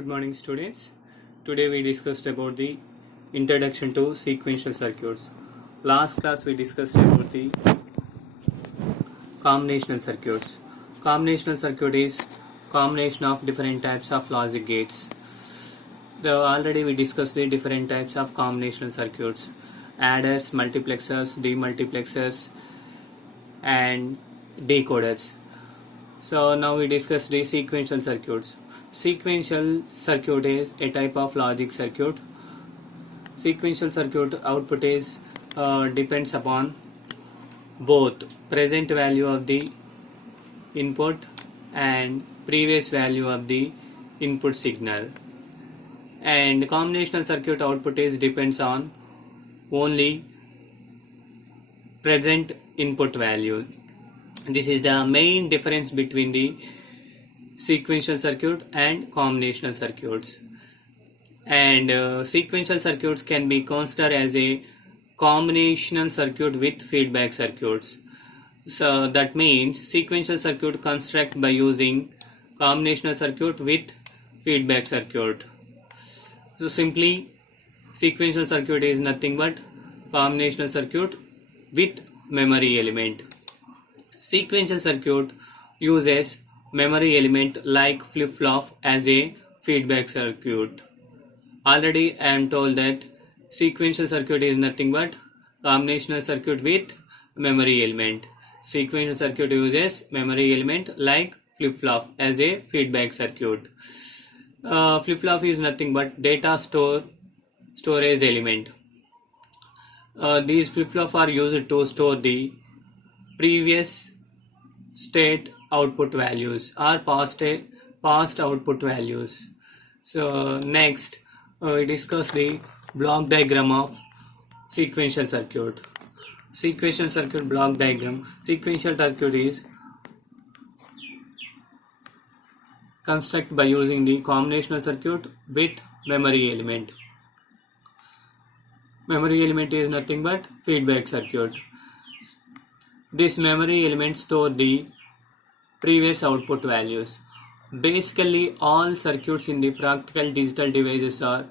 Good morning, students. Today we discussed about the introduction to sequential circuits. Last class we discussed about the combinational circuits. Combinational circuit is combination of different types of logic gates. Already we discussed the different types of combinational circuits: adders, multiplexers, demultiplexers, and decoders. So now we discuss the sequential circuits. Sequential circuit is a type of logic circuit. Sequential circuit output is depends upon both present value of the input and previous value of the input signal. And combinational circuit output is depends on only present input value. This is the main difference between the sequential circuit and combinational circuits. And sequential circuits can be considered as a combinational circuit with feedback circuits. So that means sequential circuit construct by using combinational circuit with feedback circuit. So simply sequential circuit is nothing but combinational circuit with memory element. Sequential circuit uses memory element like flip-flop as a feedback circuit. Already I am told that sequential circuit is nothing but combinational circuit with memory element. Sequential circuit uses memory element like flip-flop as a feedback circuit. Flip-flop is nothing but data storage element. These flip-flop are used to store the previous state output values or past output values. So next we discuss the block diagram of sequential circuit. Sequential circuit block diagram. Sequential circuit is constructed by using the combinational circuit with memory element. Memory element is nothing but feedback circuit. This memory element store the previous output values. Basically, all circuits in the practical digital devices are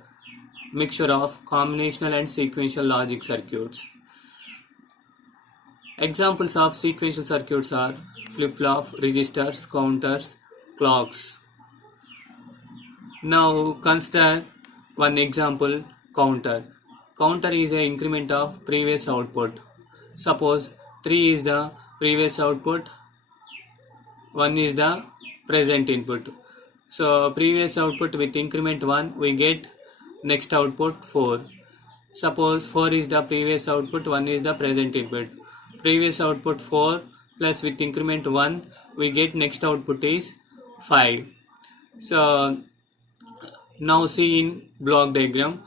mixture of combinational and sequential logic circuits. Examples of sequential circuits are flip-flop, registers, counters, clocks. Now consider one example: counter. Counter is an increment of previous output. Suppose 3 is the previous output, 1 is the present input. So previous output with increment 1 we get next output 4. Suppose 4 is the previous output, 1 is the present input. Previous output 4 plus with increment 1 we get next output is 5. So now see in block diagram,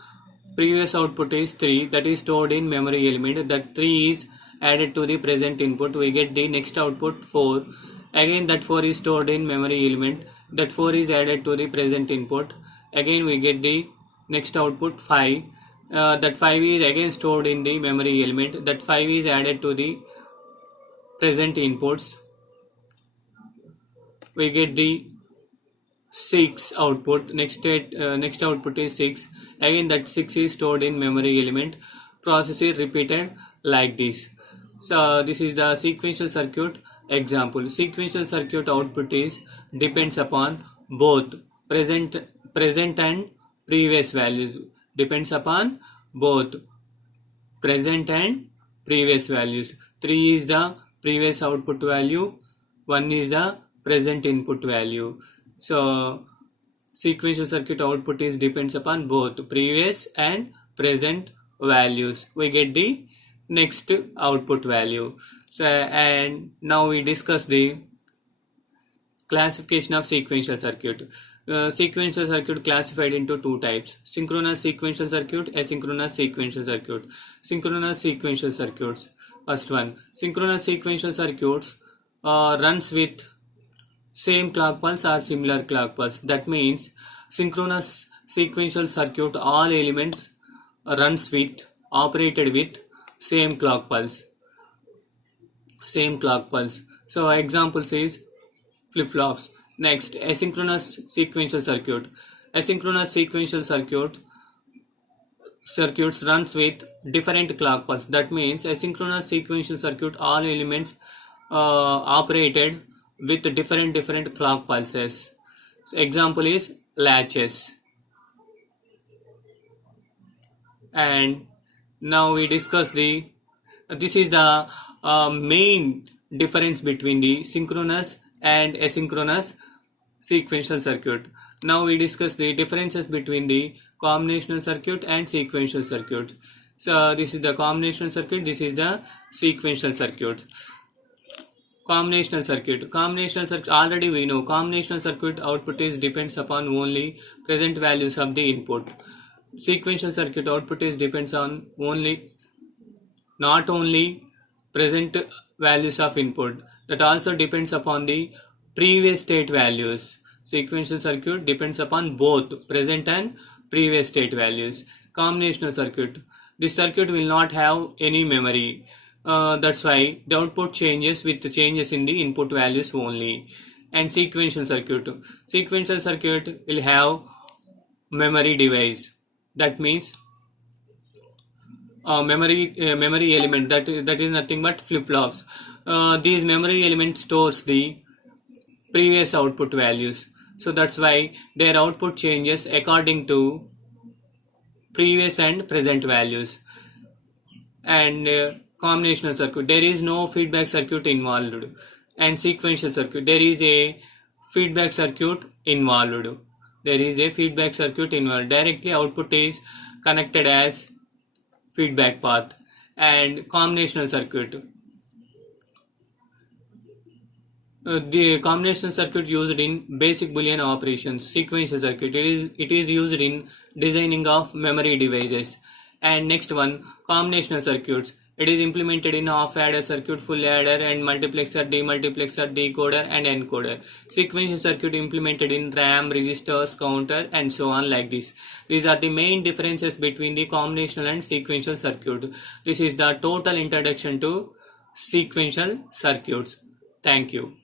previous output is 3, that is stored in memory element. That 3 is added to the present input, we get the next output 4. Again that 4 is stored in memory element, that 4 is added to the present input, again we get the next output 5. That 5 is again stored in the memory element, that 5 is added to the present inputs, we get the 6 output. Next output is 6, again that 6 is stored in memory element. Process is repeated like this. So this is the sequential circuit example. Sequential circuit output is depends upon both present and previous values. Depends upon both present and previous values. 3 is the previous output value, 1 is the present input value. So sequential circuit output is depends upon both previous and present values. We get the next output value. So and now we discuss the classification of sequential circuit. Sequential circuit classified into two types: synchronous sequential circuit, asynchronous sequential circuit. Synchronous sequential circuits. First one, synchronous sequential circuits runs with same clock pulse or similar clock pulse. That means synchronous sequential circuit, all elements runs with operated with same clock pulse. So examples is flip-flops. Next, asynchronous sequential circuit. Asynchronous sequential circuits runs with different clock pulse. That means asynchronous sequential circuit, all elements operated with different clock pulses. So example is latches. And now we discuss this is the main difference between the synchronous and asynchronous sequential circuit. Now we discuss the differences between the combinational circuit and sequential circuit. So this is the combinational circuit, this is the sequential circuit. Combinational circuit, already we know combinational circuit output is depends upon only present values of the input. Sequential circuit output is depends on not only present values of input, that also depends upon the previous state values. Sequential circuit depends upon both present and previous state values. Combinational circuit, this circuit will not have any memory. That's why the output changes with the changes in the input values only. And sequential circuit will have memory device. That means memory element, that is nothing but flip-flops. These memory element stores the previous output values, so that's why their output changes according to previous and present values. And combinational circuit, there is no feedback circuit involved. And sequential circuit, there is a feedback circuit involved. Directly output is connected as feedback path. And combinational circuit, the combinational circuit used in basic Boolean operations. Sequential circuit, it is used in designing of memory devices. And next one, combinational circuits, it is implemented in half adder circuit, full adder, and multiplexer, demultiplexer, decoder, and encoder. Sequential circuit implemented in RAM, registers, counter, and so on, like this. These are the main differences between the combinational and sequential circuit. This is the total introduction to sequential circuits. Thank you.